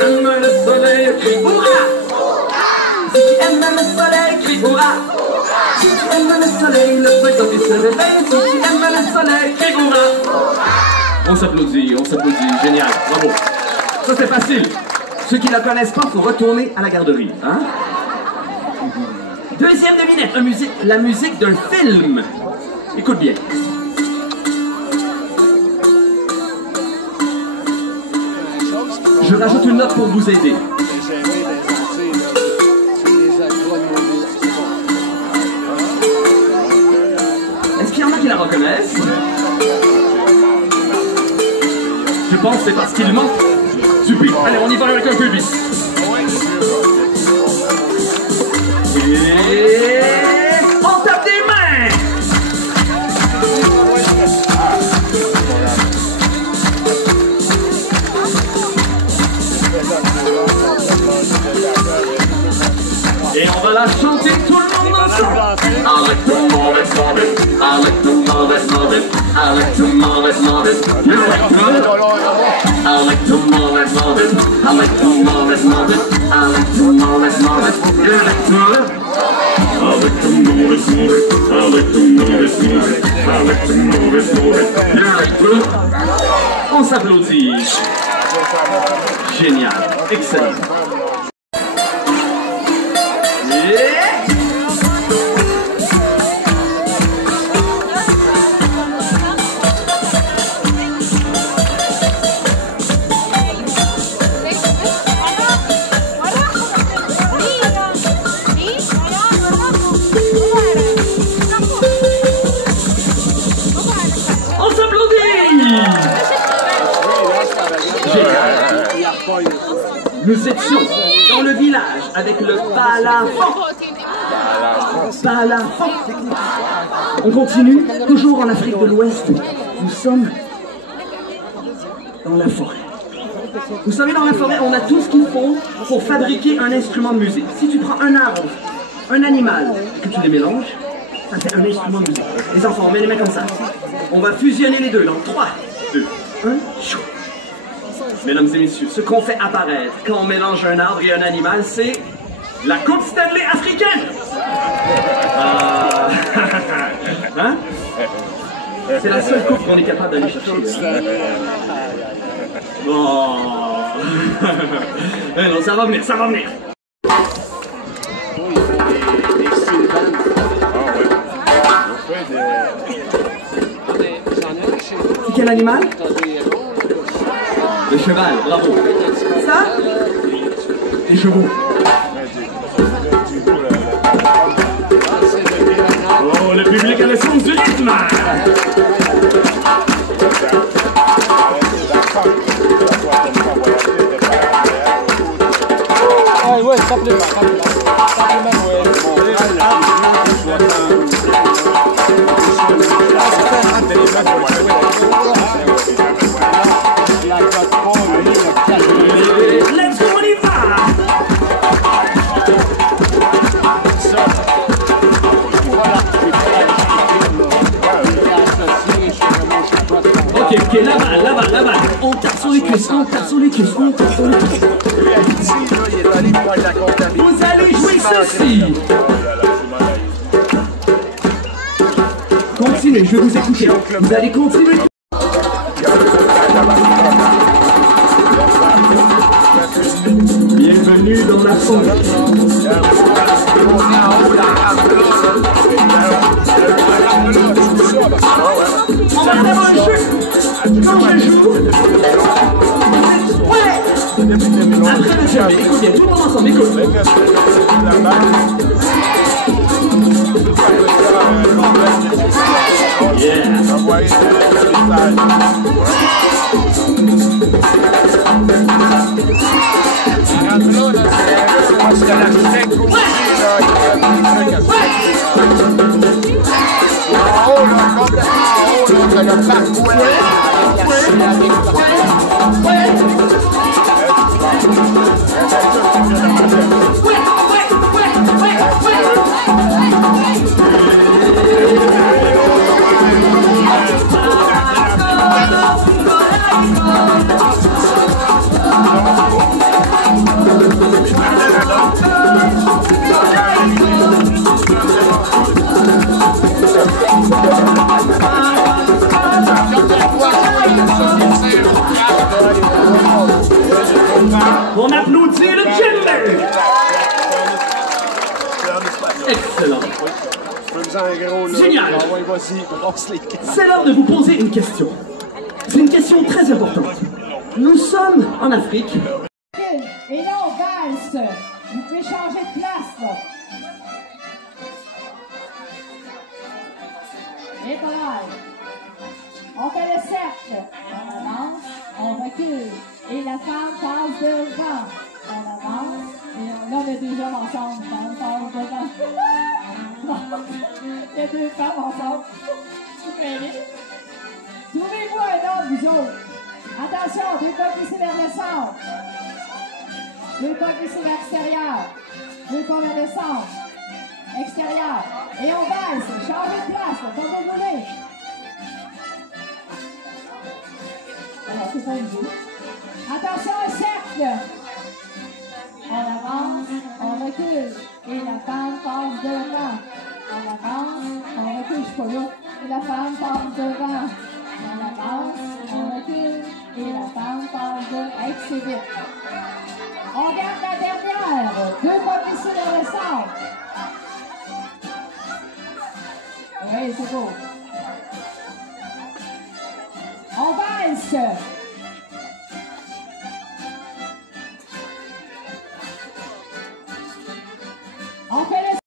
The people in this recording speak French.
Aime le soleil, crie hurrah! Si tu aimes le soleil, crie hurrah! Si tu aimes le soleil, le feu quand il se réveille. Si tu aimes le soleil, crie hurrah! On s'applaudit, génial, bravo. Ça c'est facile. Ceux qui ne la connaissent pas, il faut retourner à la garderie, hein? Deuxième devinette, la musique d'un film. Écoute bien. Je rajoute une note pour vous aider. Est-ce qu'il y en a qui la reconnaissent? Je pense que c'est parce qu'il manque. Super. Allez, on y va avec un peu bis. Et on tape des mains. Et on va la chanter tout le monde ensemble. I like to move it, move it. I like to move it, move it. I like to move it, move it. You like to? I like to move it, move it. I like to move it, move it. I like to move it, move it. You like to? I like to move it, move it. I like to move it, move it. I like to move it, move it. You like to? On s'applaudit. Génial, excellent. Nous étions dans le village avec le balafon. Balafon. On continue, toujours en Afrique de l'Ouest. Nous sommes dans la forêt. Vous savez, dans la forêt, on a tout ce qu'il faut pour fabriquer un instrument de musique. Si tu prends un arbre, un animal, que tu les mélanges, ça fait un instrument de musique. Les enfants, on met les mains comme ça. On va fusionner les deux dans 3, 2, 1, chou. Mesdames et messieurs, ce qu'on fait apparaître quand on mélange un arbre et un animal, c'est la Coupe Stanley africaine. Hein? C'est la seule coupe qu'on est capable d'aller chercher. Bon. Mais non, ça va venir, ça va venir. C'est quel animal? Le cheval, bravo. Ça? Les chevaux. Oh, le public a le sens du rythme. Ah ouais, simplement, Let's go, on y va. Ok, là-bas. On tape sur les cuisses, on tape sur les cuisses. Vous allez jouer ceci. Continuez, je vais vous écouter. Vous allez continuer. Bienvenue dans la forêt. On va faire un jeu. Quand je joue, ouais. Après le jeu, écoutez, tout le monde ensemble, écoute. Yeah. On applaudit le Jimber. Excellent. Génial. C'est l'heure de vous poser une question. C'est une question très importante. Nous sommes en Afrique. Et là, on valse. Vous pouvez changer de place, là. Et voilà. On fait le cercle. On avance, on recule. Et la femme passe devant. On avance. Et là, on a deux hommes ensemble. On passe devant. Il y a deux femmes ensemble. Trouvez-vous un homme, vous autres. Attention, deux pas glissés vers le centre. Deux pas glissés vers l'extérieur. Deux pas vers le centre. Extérieur. Et on valse. Changez de place, comme vous voulez. Alors, c'est pas une joue. Attention, un cercle. On avance, on recule. Et la femme passe devant. On avance, on recule, je suis pas là. Et la femme passe devant. On avance, on recule. Et la femme passe devant. Hey, c'est vite. On garde la dernière. Deux pas glissés dans le centre. Oui, c'est beau. On valse.